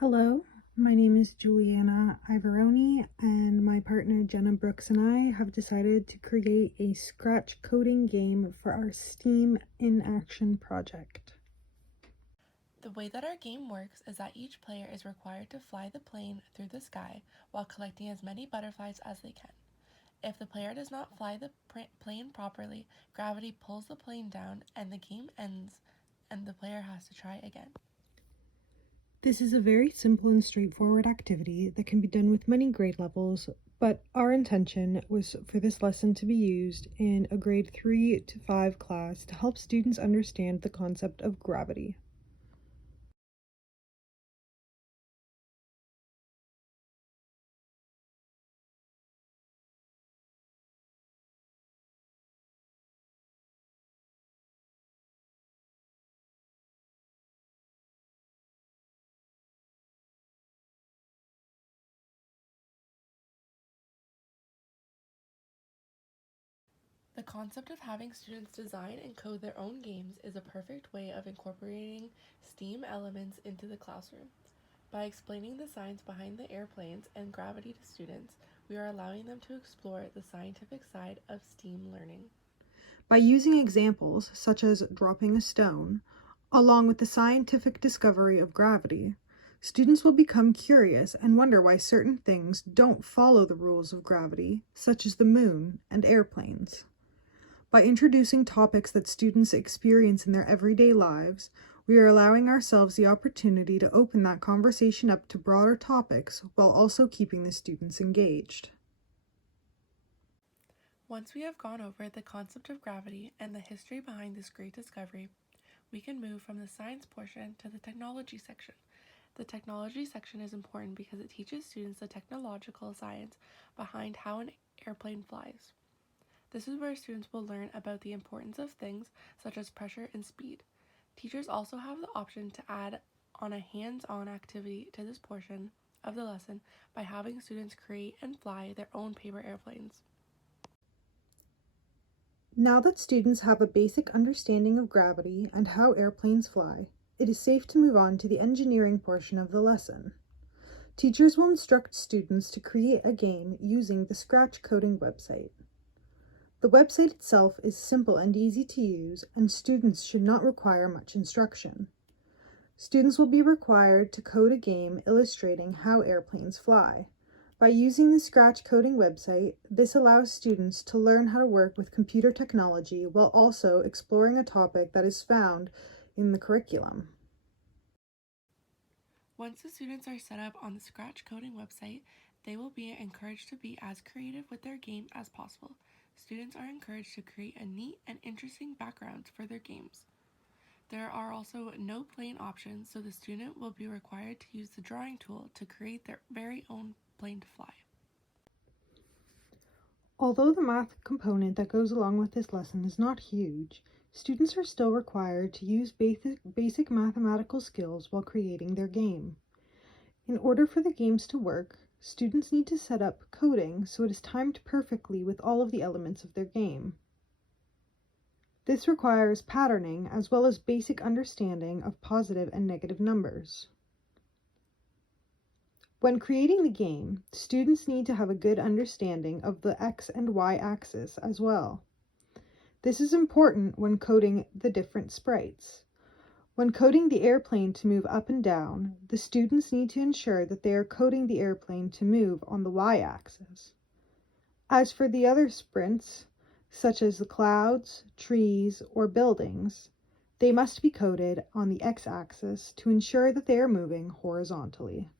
Hello, my name is Juliana Ivaroni, and my partner Jenna Brooks and I have decided to create a scratch coding game for our STEAM in Action project. The way that our game works is that each player is required to fly the plane through the sky while collecting as many butterflies as they can. If the player does not fly the plane properly, gravity pulls the plane down and the game ends and the player has to try again. This is a very simple and straightforward activity that can be done with many grade levels, but our intention was for this lesson to be used in a grade 3 to 5 class to help students understand the concept of gravity. The concept of having students design and code their own games is a perfect way of incorporating STEAM elements into the classroom. By explaining the science behind the airplanes and gravity to students, we are allowing them to explore the scientific side of STEAM learning. By using examples such as dropping a stone, along with the scientific discovery of gravity, students will become curious and wonder why certain things don't follow the rules of gravity, such as the moon and airplanes. By introducing topics that students experience in their everyday lives, we are allowing ourselves the opportunity to open that conversation up to broader topics while also keeping the students engaged. Once we have gone over the concept of gravity and the history behind this great discovery, we can move from the science portion to the technology section. The technology section is important because it teaches students the technological science behind how an airplane flies. This is where students will learn about the importance of things such as pressure and speed. Teachers also have the option to add on a hands-on activity to this portion of the lesson by having students create and fly their own paper airplanes. Now that students have a basic understanding of gravity and how airplanes fly, it is safe to move on to the engineering portion of the lesson. Teachers will instruct students to create a game using the Scratch Coding website. The website itself is simple and easy to use, and students should not require much instruction. Students will be required to code a game illustrating how airplanes fly. By using the Scratch Coding website, this allows students to learn how to work with computer technology while also exploring a topic that is found in the curriculum. Once the students are set up on the Scratch Coding website, they will be encouraged to be as creative with their game as possible. Students are encouraged to create a neat and interesting backgrounds for their games. There are also no plane options, so the student will be required to use the drawing tool to create their very own plane to fly. Although the math component that goes along with this lesson is not huge, students are still required to use basic mathematical skills while creating their game. In order for the games to work, students need to set up coding so it is timed perfectly with all of the elements of their game. This requires patterning as well as basic understanding of positive and negative numbers. When creating the game, students need to have a good understanding of the X and Y axis as well. This is important when coding the different sprites. When coding the airplane to move up and down, the students need to ensure that they are coding the airplane to move on the Y-axis. As for the other sprints, such as the clouds, trees, or buildings, they must be coded on the X-axis to ensure that they are moving horizontally.